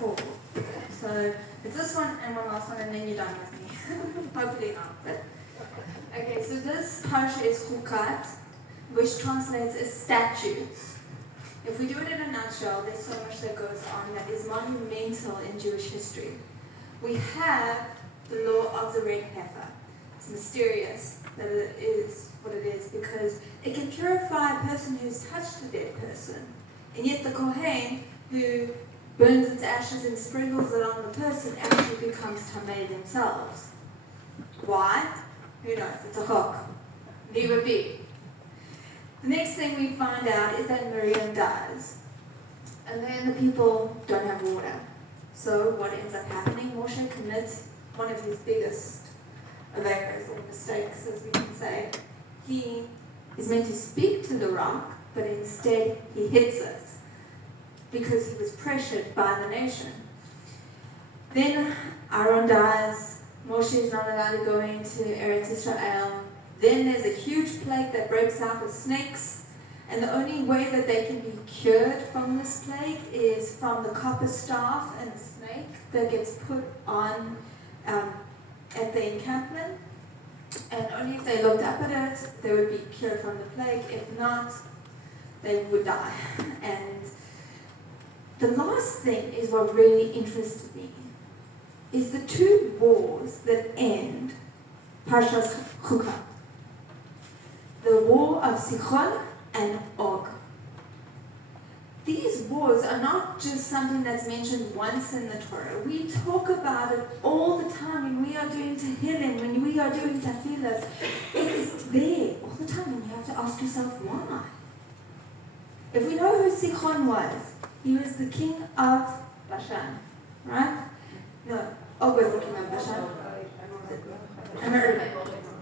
4. So it's this one and one last one, and then you're done with me. Hopefully not. But okay, so this parsha is Chukat, which translates as statutes. If we do it in a nutshell, there's so much that goes on that is monumental in Jewish history. We have the law of the red heifer. It's mysterious that it is what it is because it can purify a person who's touched a dead person. And yet the Kohen, who burns its ashes and sprinkles it on the person, actually becomes tamei themselves. Why? Who knows? It's a hook. Leave it be. The next thing we find out is that Miriam dies. And then the people don't have water. So what ends up happening? Moshe commits one of his biggest averas or mistakes, as we can say. He is meant to speak to the rock, but instead he hits it because he was pressured by the nation. Then Aaron dies. Moshe is not allowed to go into Eretz Israel. Then there's a huge plague that breaks out with snakes, and the only way that they can be cured from this plague is from the copper staff and the snake that gets put on at the encampment. And only if they looked up at it, they would be cured from the plague. If not, they would die. And the last thing is what really interested me, is the 2 wars that end Parsha Chukat. The war of Sichon and Og. These wars are not just something that's mentioned once in the Torah. We talk about it all the time when we are doing Tehillim, when we are doing Tefillah. It is there all the time, and you have to ask yourself why. If we know who Sichon was, he was the king of Bashan, right? No, Og was the king of Bashan.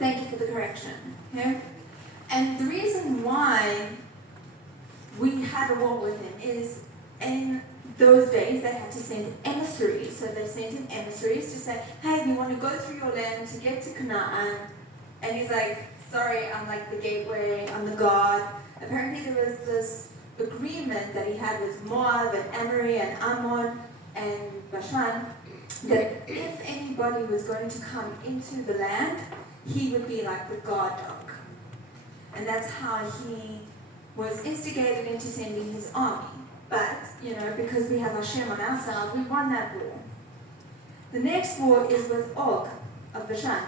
Thank you for the correction. Okay? And the reason why we had a war with him is in those days they had to send emissaries. So they sent him emissaries to say, hey, we want to go through your land to get to Canaan. And he's like, sorry, I'm like the gateway, I'm the god. Apparently there was this agreement that he had with Moab and Amori and Ammon and Bashan that if anybody was going to come into the land, he would be like the guard dog. And that's how he was instigated into sending his army. But, because we have Hashem on our side, we won that war. The next war is with Og of Bashan.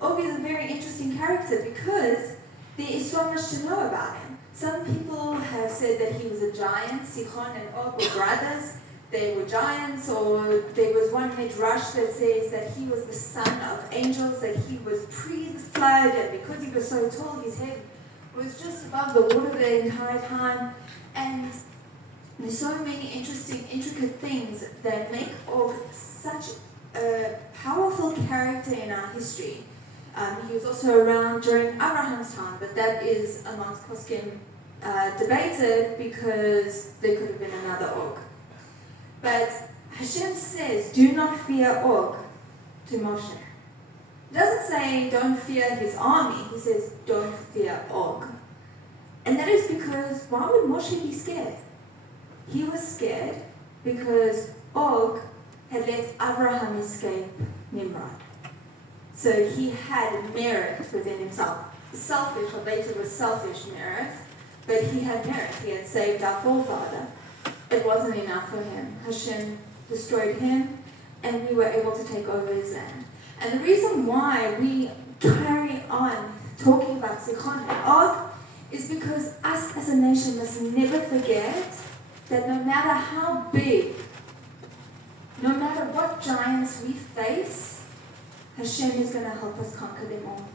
Og is a very interesting character because there is so much to know about him. Some people have said that he was a giant. Sichon and Og were brothers. They were giants, or there was one midrash that says that he was the son of angels, that he was pre-flood, and because he was so tall, his head was just above the water the entire time. And there's so many interesting, intricate things that make Og such a powerful character in our history. He was also around during Abraham's time, but that is amongst poskim debated because there could have been another Og. But Hashem says, do not fear Og to Moshe. It doesn't say don't fear his army. He says don't fear Og. And that is because why would Moshe be scared? He was scared because Og had let Abraham escape Nimrod. So he had merit within himself. Selfish, or later was selfish merit, but he had merit. He had saved our forefather. It wasn't enough for him. Hashem destroyed him, and we were able to take over his land. And the reason why we carry on talking about Sichon and Og is because us as a nation must never forget that no matter how big, no matter what giants we face, Hashem is going to help us conquer them all.